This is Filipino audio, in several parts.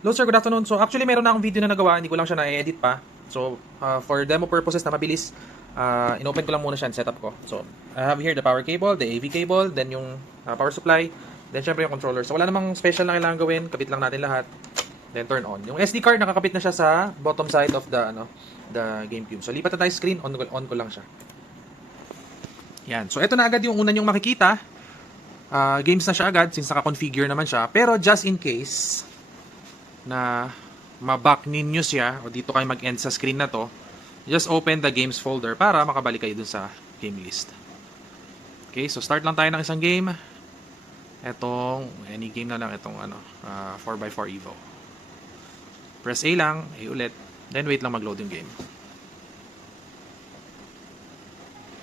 Hello sir, good afternoon. So actually meron na akong video na nagawa, hindi ko lang siya na-edit pa. So for demo purposes na mabilis, inopen ko lang muna siya and setup ko. So I have here the power cable, the AV cable, then yung power supply, then syempre yung controller. So wala namang special na kailangan gawin, kabit lang natin lahat. Then turn on. Yung SD card nakakabit na siya sa bottom side of the GameCube. So lipat na tayo screen, on ko lang siya. Yan. So ito na agad yung una nyong makikita. Games na siya agad since naka-configure naman siya. Pero just in case na ma-back ninyo siya o dito kayo mag-end sa screen na to, just open the games folder para makabalik kayo dun sa game list. Okay, so start lang tayo ng isang game. Etong, any game na lang, itong 4x4 Evo. Press A lang, A ulit, then wait lang mag-load yung game.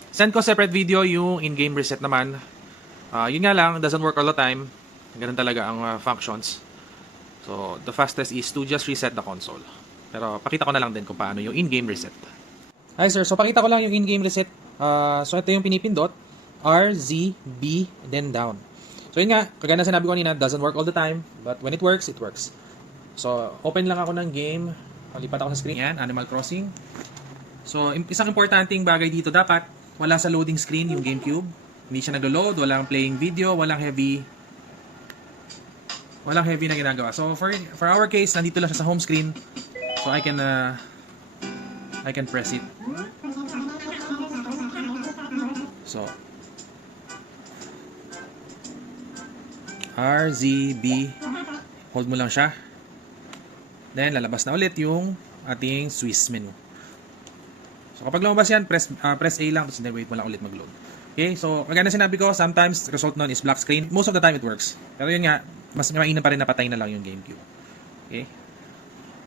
Send ko separate video yung in-game reset naman. Yun nga lang, doesn't work all the time. Ganun talaga ang functions. So, the fastest is to just reset the console. Pero, pakita ko na lang din kung paano yung in-game reset. Hi sir, so pakita ko lang yung in-game reset. So, ito yung pinipindot. R, Z, B, then down. So, yun nga, kagaya na sinabi ko kanina, doesn't work all the time. But when it works, it works. So, open lang ako ng game. Lipat ako sa screen. Yan, Animal Crossing. So, isang importanteng bagay dito, dapat wala sa loading screen yung GameCube. Hindi siya nag-load, walang playing video, walang heavy na ginagawa. So for our case, nandito lang siya sa home screen. So I can press it. So R, Z, B, hold mo lang siya. Then lalabas na ulit yung ating Swiss menu. So kapag lumabas yan, press A lang, tapos wait mo lang ulit mag-load. Okay, so kagaya na sinabi ko, sometimes result nun is black screen. Most of the time it works. Pero yun nga, mas mainam pa rin na patay na lang yung GameCube. Okay?